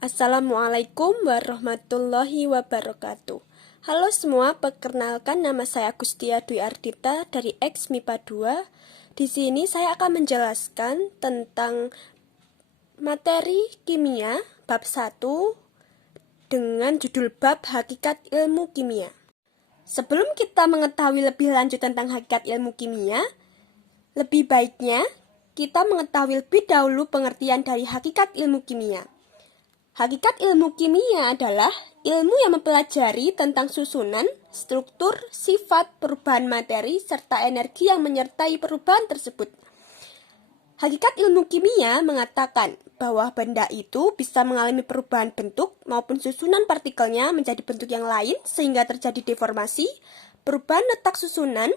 Assalamualaikum warahmatullahi wabarakatuh. Halo semua, perkenalkan nama saya Agustia Dwi Ardita dari X MIPA 2. Di sini saya akan menjelaskan tentang materi kimia bab 1 dengan judul bab Hakikat Ilmu Kimia. Sebelum kita mengetahui lebih lanjut tentang hakikat ilmu kimia, lebih baiknya kita mengetahui lebih dahulu pengertian dari hakikat ilmu kimia. Hakikat ilmu kimia adalah ilmu yang mempelajari tentang susunan, struktur, sifat, perubahan materi, serta energi yang menyertai perubahan tersebut. Hakikat ilmu kimia mengatakan bahwa benda itu bisa mengalami perubahan bentuk maupun susunan partikelnya menjadi bentuk yang lain sehingga terjadi deformasi, perubahan letak susunan,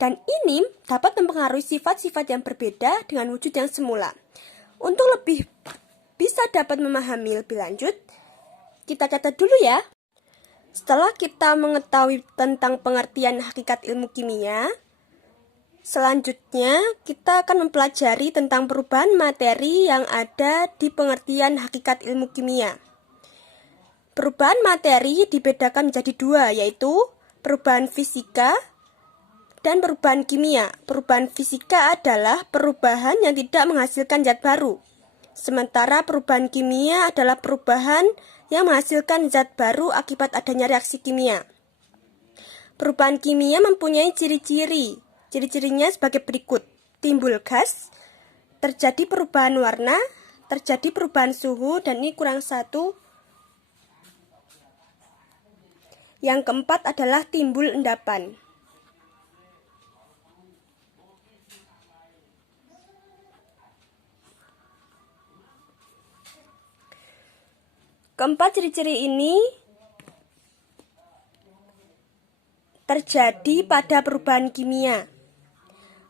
dan ini dapat mempengaruhi sifat-sifat yang berbeda dengan wujud yang semula. Untuk lebih bisa dapat memahami lebih lanjut, kita catat dulu ya. Setelah kita mengetahui tentang pengertian hakikat ilmu kimia, selanjutnya kita akan mempelajari tentang perubahan materi yang ada di pengertian hakikat ilmu kimia. Perubahan materi dibedakan menjadi dua, yaitu perubahan fisika dan perubahan kimia. Perubahan fisika adalah perubahan yang tidak menghasilkan zat baru. Sementara perubahan kimia adalah perubahan yang menghasilkan zat baru akibat adanya reaksi kimia. Perubahan kimia mempunyai ciri-ciri. Ciri-cirinya sebagai berikut. Timbul gas, terjadi perubahan warna, terjadi perubahan suhu, dan ini kurang satu. Yang keempat adalah timbul endapan. Keempat ciri-ciri ini terjadi pada perubahan kimia.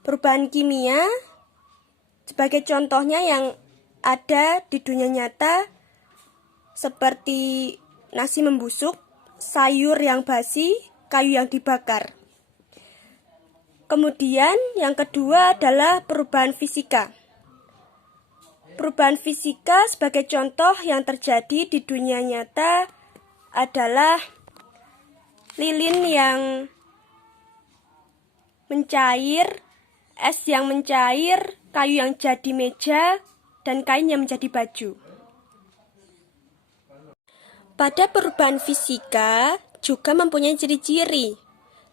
Perubahan kimia sebagai contohnya yang ada di dunia nyata seperti nasi membusuk, sayur yang basi, kayu yang dibakar. Kemudian yang kedua adalah perubahan fisika. Perubahan fisika sebagai contoh yang terjadi di dunia nyata adalah lilin yang mencair, es yang mencair, kayu yang jadi meja, dan kain yang menjadi baju. Pada perubahan fisika juga mempunyai ciri-ciri.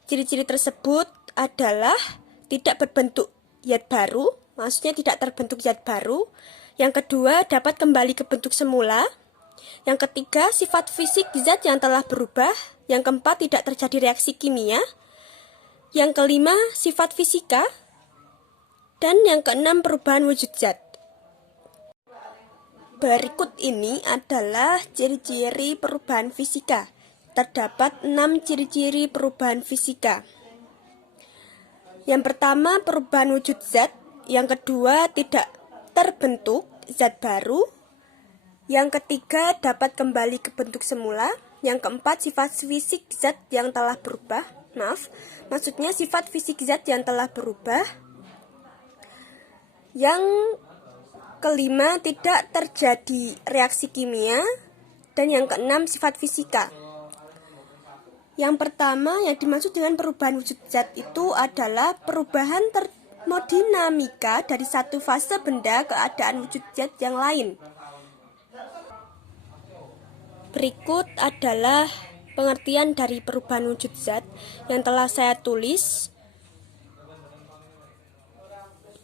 Ciri-ciri tersebut adalah tidak berbentuk zat baru, maksudnya tidak terbentuk zat baru. Yang kedua, dapat kembali ke bentuk semula. Yang ketiga, sifat fisik zat yang telah berubah. Yang keempat, tidak terjadi reaksi kimia. Yang kelima, sifat fisika. Dan yang keenam, perubahan wujud zat. Berikut ini adalah ciri-ciri perubahan fisika. Terdapat 6 ciri-ciri perubahan fisika. Yang pertama, perubahan wujud zat. Yang kedua, tidak terbentuk zat baru. Yang ketiga, dapat kembali ke bentuk semula. Yang keempat, sifat fisik zat yang telah berubah. Maksudnya sifat fisik zat yang telah berubah. Yang kelima, tidak terjadi reaksi kimia. Dan yang keenam, sifat fisika. Yang pertama yang dimaksud dengan perubahan wujud zat itu adalah perubahan termodinamika dari satu fase benda ke keadaan wujud zat yang lain. Berikut adalah pengertian dari perubahan wujud zat yang telah saya tulis.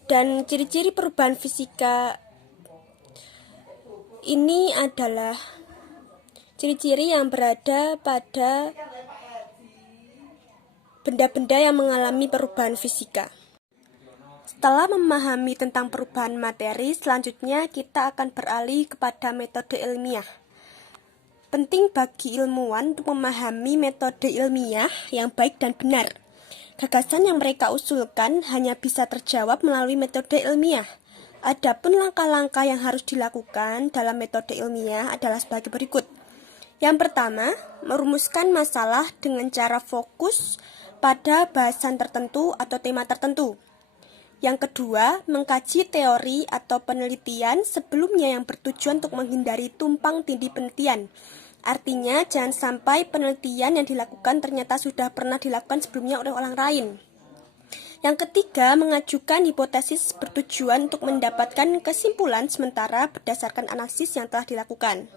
Dan ciri-ciri perubahan fisika ini adalah ciri-ciri yang berada pada benda-benda yang mengalami perubahan fisika. Setelah memahami tentang perubahan materi, selanjutnya kita akan beralih kepada metode ilmiah. Penting bagi ilmuwan untuk memahami metode ilmiah yang baik dan benar. Gagasan yang mereka usulkan hanya bisa terjawab melalui metode ilmiah. Adapun langkah-langkah yang harus dilakukan dalam metode ilmiah adalah sebagai berikut. Yang pertama, merumuskan masalah dengan cara fokus pada bahasan tertentu atau tema tertentu. Yang kedua, mengkaji teori atau penelitian sebelumnya yang bertujuan untuk menghindari tumpang tindih penelitian. Artinya, jangan sampai penelitian yang dilakukan ternyata sudah pernah dilakukan sebelumnya oleh orang lain. Yang ketiga, mengajukan hipotesis bertujuan untuk mendapatkan kesimpulan sementara berdasarkan analisis yang telah dilakukan.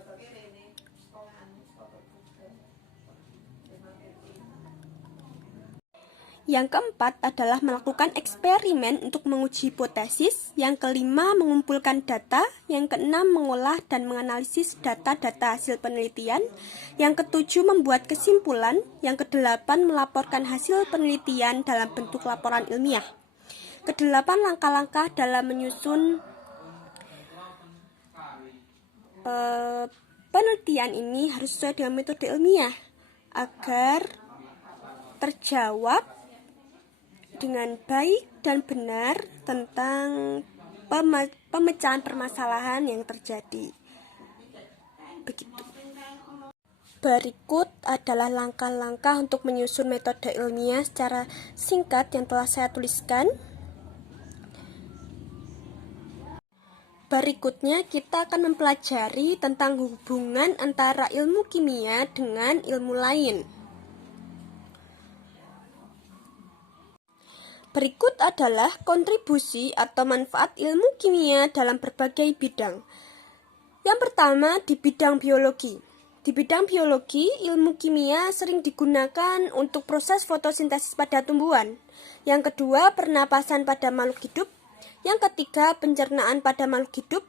Yang keempat adalah melakukan eksperimen untuk menguji hipotesis. Yang kelima, mengumpulkan data. Yang keenam, mengolah dan menganalisis data-data hasil penelitian. Yang ketujuh, membuat kesimpulan. Yang kedelapan, melaporkan hasil penelitian dalam bentuk laporan ilmiah. Kedelapan, langkah-langkah dalam menyusun penelitian ini harus sesuai dengan metode ilmiah agar terjawab dengan baik dan benar tentang pemecahan permasalahan yang terjadi. Begitu. Berikut adalah langkah-langkah untuk menyusun metode ilmiah secara singkat yang telah saya tuliskan. Berikutnya kita akan mempelajari tentang hubungan antara ilmu kimia dengan ilmu lain. Berikut adalah kontribusi atau manfaat ilmu kimia dalam berbagai bidang. Yang pertama, di bidang biologi. Di bidang biologi, ilmu kimia sering digunakan untuk proses fotosintesis pada tumbuhan. Yang kedua, pernapasan pada makhluk hidup. Yang ketiga, pencernaan pada makhluk hidup,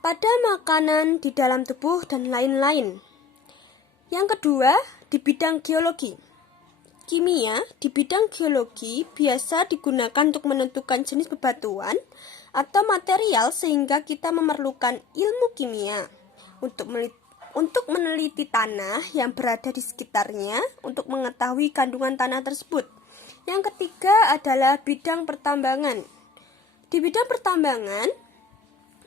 pada makanan di dalam tubuh, dan lain-lain. Yang kedua, di bidang geologi. Kimia di bidang geologi biasa digunakan untuk menentukan jenis bebatuan atau material sehingga kita memerlukan ilmu kimia untuk meneliti tanah yang berada di sekitarnya untuk mengetahui kandungan tanah tersebut. Yang ketiga adalah bidang pertambangan. Di bidang pertambangan,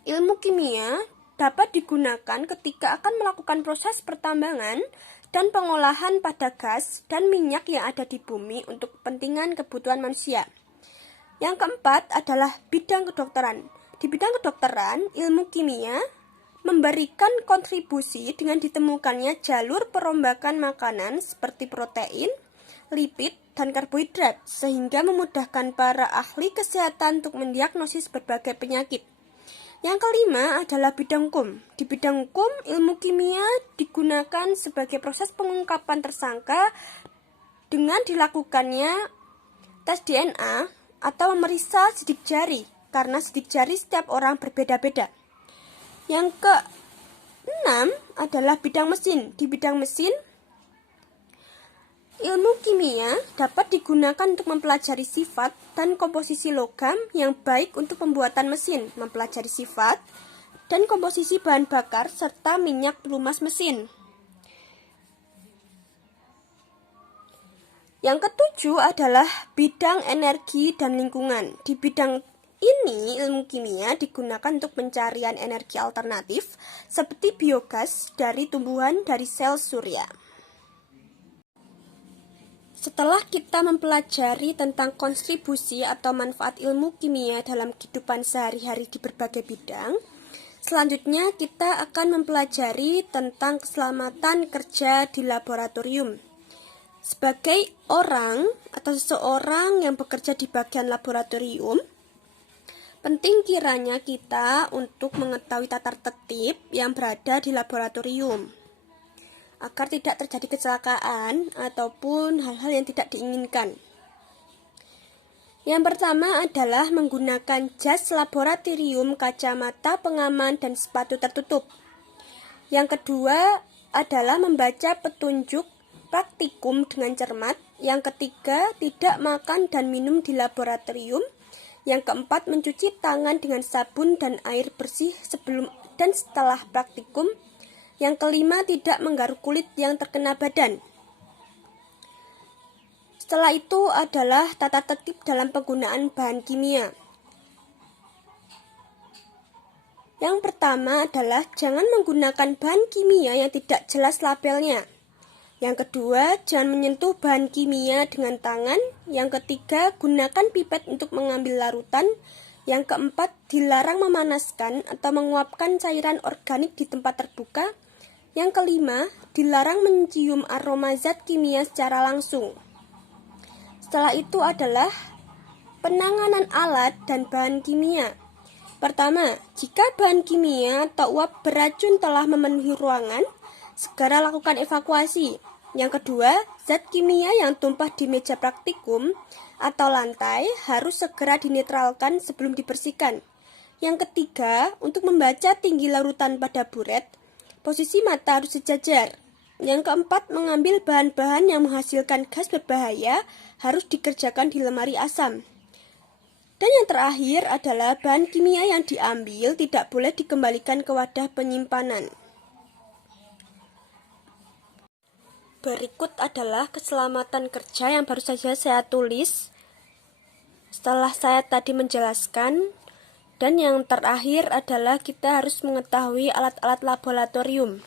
ilmu kimia dapat digunakan ketika akan melakukan proses pertambangan dan pengolahan pada gas dan minyak yang ada di bumi untuk kepentingan kebutuhan manusia. Yang keempat adalah bidang kedokteran. Di bidang kedokteran, ilmu kimia memberikan kontribusi dengan ditemukannya jalur perombakan makanan seperti protein, lipid, dan karbohidrat, sehingga memudahkan para ahli kesehatan untuk mendiagnosis berbagai penyakit. Yang kelima adalah bidang hukum. Di bidang hukum, ilmu kimia digunakan sebagai proses pengungkapan tersangka dengan dilakukannya tes DNA atau memeriksa sidik jari, karena sidik jari setiap orang berbeda-beda. Yang keenam adalah bidang mesin. Di bidang mesin, ilmu kimia dapat digunakan untuk mempelajari sifat dan komposisi logam yang baik untuk pembuatan mesin, mempelajari sifat dan komposisi bahan bakar serta minyak pelumas mesin. Yang ketujuh adalah bidang energi dan lingkungan. Di bidang ini, ilmu kimia digunakan untuk pencarian energi alternatif seperti biogas dari tumbuhan dari sel surya. Setelah kita mempelajari tentang kontribusi atau manfaat ilmu kimia dalam kehidupan sehari-hari di berbagai bidang, selanjutnya kita akan mempelajari tentang keselamatan kerja di laboratorium. Sebagai orang atau seseorang yang bekerja di bagian laboratorium, penting kiranya kita untuk mengetahui tata tertib yang berada di laboratorium, agar tidak terjadi kecelakaan ataupun hal-hal yang tidak diinginkan. Yang pertama adalah menggunakan jas laboratorium, kacamata pengaman, dan sepatu tertutup. Yang kedua adalah membaca petunjuk praktikum dengan cermat. Yang ketiga, tidak makan dan minum di laboratorium. Yang keempat, mencuci tangan dengan sabun dan air bersih sebelum dan setelah praktikum. Yang kelima, tidak menggaruk kulit yang terkena badan. Setelah itu adalah tata tertib dalam penggunaan bahan kimia. Yang pertama adalah jangan menggunakan bahan kimia yang tidak jelas labelnya. Yang kedua, jangan menyentuh bahan kimia dengan tangan. Yang ketiga, gunakan pipet untuk mengambil larutan. Yang keempat, dilarang memanaskan atau menguapkan cairan organik di tempat terbuka. Yang kelima, dilarang mencium aroma zat kimia secara langsung. Setelah itu adalah penanganan alat dan bahan kimia. Pertama, jika bahan kimia atau uap beracun telah memenuhi ruangan, segera lakukan evakuasi. Yang kedua, zat kimia yang tumpah di meja praktikum atau lantai harus segera dinetralkan sebelum dibersihkan. Yang ketiga, untuk membaca tinggi larutan pada buret, posisi mata harus sejajar. Yang keempat, mengambil bahan-bahan yang menghasilkan gas berbahaya harus dikerjakan di lemari asam. Dan yang terakhir adalah bahan kimia yang diambil tidak boleh dikembalikan ke wadah penyimpanan. Berikut adalah keselamatan kerja yang baru saja saya tulis setelah saya tadi menjelaskan. Dan yang terakhir adalah kita harus mengetahui alat-alat laboratorium.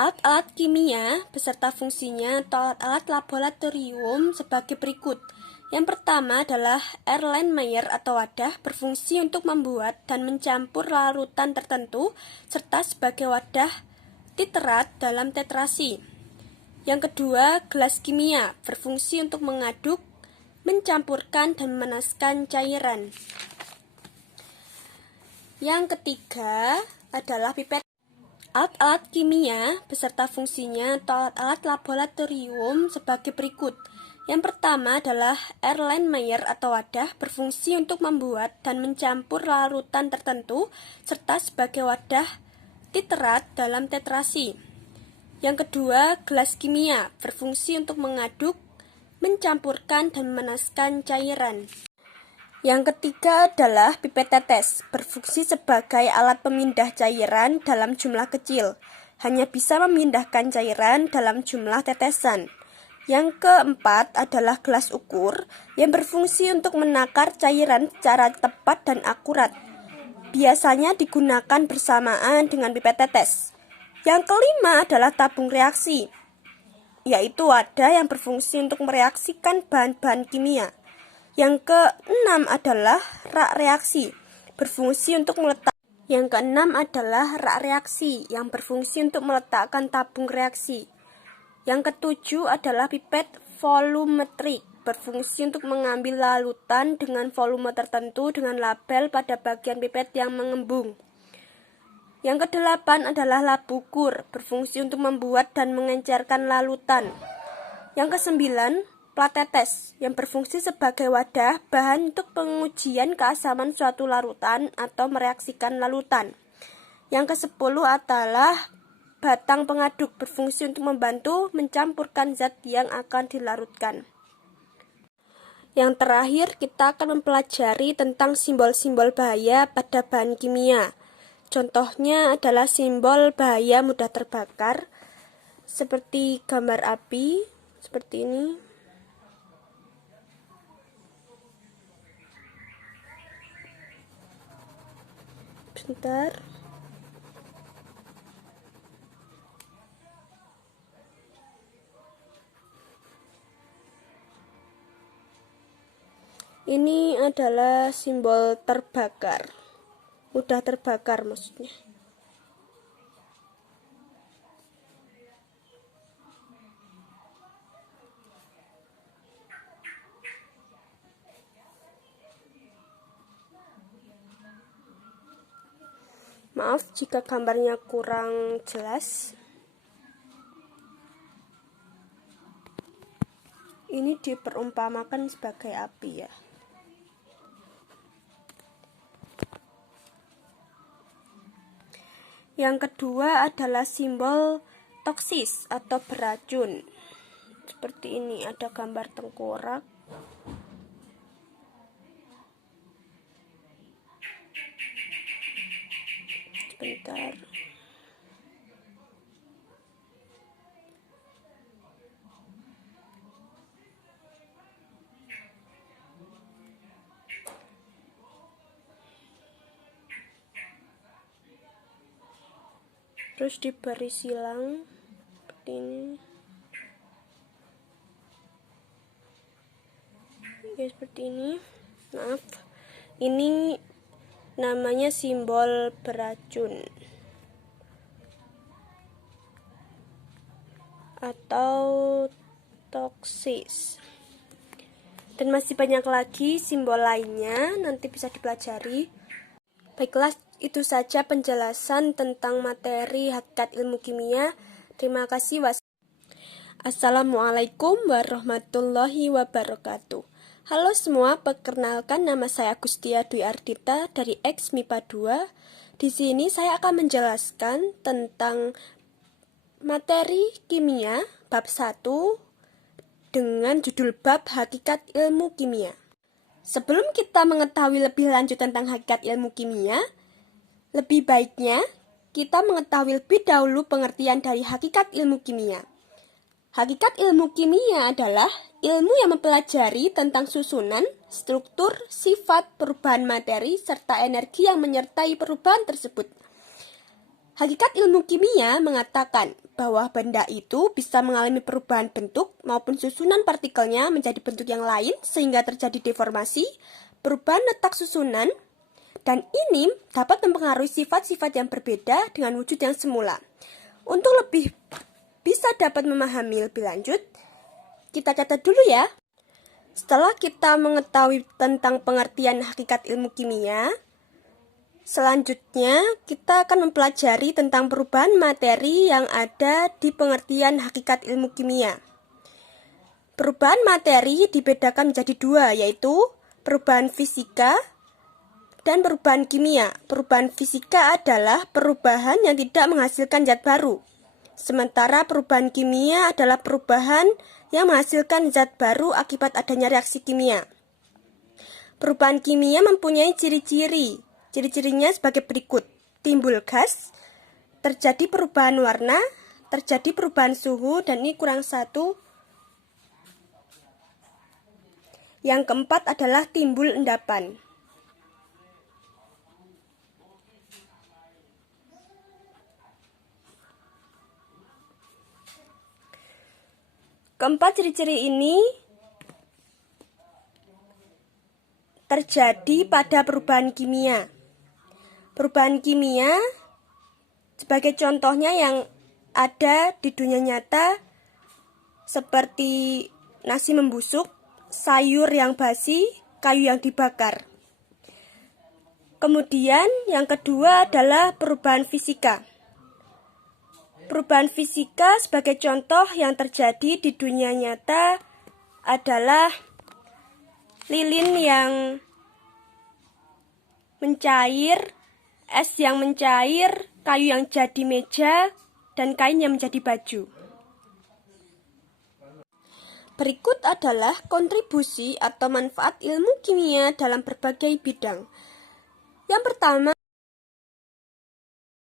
Alat-alat kimia beserta fungsinya atau alat-alat laboratorium sebagai berikut. Yang pertama adalah Erlenmeyer atau wadah, berfungsi untuk membuat dan mencampur larutan tertentu serta sebagai wadah titerat dalam tetrasi. Yang kedua, gelas kimia, berfungsi untuk mengaduk, mencampurkan dan memanaskan cairan. Yang ketiga adalah pipet. Alat-alat kimia beserta fungsinya atau alat-alat laboratorium sebagai berikut. Yang pertama adalah Erlenmeyer atau wadah, berfungsi untuk membuat dan mencampur larutan tertentu serta sebagai wadah titerat dalam tetrasi. Yang kedua, gelas kimia, berfungsi untuk mengaduk, mencampurkan dan memanaskan cairan. Yang ketiga adalah pipet tetes, berfungsi sebagai alat pemindah cairan dalam jumlah kecil, hanya bisa memindahkan cairan dalam jumlah tetesan. Yang keempat adalah gelas ukur, yang berfungsi untuk menakar cairan secara tepat dan akurat. Biasanya digunakan bersamaan dengan pipet tetes. Yang kelima adalah tabung reaksi, yaitu wadah yang berfungsi untuk mereaksikan bahan-bahan kimia. Yang keenam adalah rak reaksi, berfungsi untuk meletak. Yang keenam adalah rak reaksi yang berfungsi untuk meletakkan tabung reaksi. Yang ketujuh adalah pipet volumetrik, berfungsi untuk mengambil larutan dengan volume tertentu dengan label pada bagian pipet yang mengembung. Yang kedelapan adalah lab ukur, berfungsi untuk membuat dan mengencerkan larutan. Yang kesembilan, plat tetes, yang berfungsi sebagai wadah bahan untuk pengujian keasaman suatu larutan atau mereaksikan larutan. Yang kesepuluh adalah batang pengaduk, berfungsi untuk membantu mencampurkan zat yang akan dilarutkan. Yang terakhir, kita akan mempelajari tentang simbol-simbol bahaya pada bahan kimia. Contohnya adalah simbol bahaya mudah terbakar, seperti gambar api, seperti ini. Bentar. Ini adalah simbol terbakar. Mudah terbakar maksudnya. Maaf jika gambarnya kurang jelas. Ini diperumpamakan sebagai api ya. Yang kedua adalah simbol toksis atau beracun. Seperti ini, ada gambar tengkorak. Sebentar. Terus diberi silang. seperti ini. Ya, seperti ini. Maaf. Ini namanya simbol beracun atau toksis. Dan masih banyak lagi simbol lainnya, nanti bisa dipelajari. Baiklah, itu saja penjelasan tentang materi hakikat ilmu kimia. Terima kasih. Assalamualaikum warahmatullahi wabarakatuh. Halo semua, perkenalkan nama saya Gustia Dwi Ardita dari X MIPA 2. Di sini saya akan menjelaskan tentang materi kimia bab 1 dengan judul bab hakikat ilmu kimia. Sebelum kita mengetahui lebih lanjut tentang hakikat ilmu kimia, lebih baiknya kita mengetahui lebih dahulu pengertian dari hakikat ilmu kimia. Hakikat ilmu kimia adalah ilmu yang mempelajari tentang susunan, struktur, sifat, perubahan materi, serta energi yang menyertai perubahan tersebut. Hakikat ilmu kimia mengatakan bahwa benda itu bisa mengalami perubahan bentuk maupun susunan partikelnya menjadi bentuk yang lain sehingga terjadi deformasi, perubahan letak susunan, dan ini dapat mempengaruhi sifat-sifat yang berbeda dengan wujud yang semula. Untuk lebih bisa dapat memahami lebih lanjut, kita catat dulu ya. Setelah kita mengetahui tentang pengertian hakikat ilmu kimia, selanjutnya kita akan mempelajari tentang perubahan materi yang ada di pengertian hakikat ilmu kimia. Perubahan materi dibedakan menjadi dua, yaitu perubahan fisika dan perubahan kimia. Perubahan fisika adalah perubahan yang tidak menghasilkan zat baru. Sementara perubahan kimia adalah perubahan yang menghasilkan zat baru akibat adanya reaksi kimia. Perubahan kimia mempunyai ciri-ciri. Ciri-cirinya sebagai berikut. Timbul gas, terjadi perubahan warna, terjadi perubahan suhu, dan ini kurang satu. Yang keempat adalah timbul endapan. Keempat ciri-ciri ini terjadi pada perubahan kimia. Perubahan kimia sebagai contohnya yang ada di dunia nyata seperti nasi membusuk, sayur yang basi, kayu yang dibakar. Kemudian yang kedua adalah perubahan fisika. Perubahan fisika sebagai contoh yang terjadi di dunia nyata adalah lilin yang mencair, es yang mencair, kayu yang jadi meja, dan kain yang menjadi baju. Berikut adalah kontribusi atau manfaat ilmu kimia dalam berbagai bidang. Yang pertama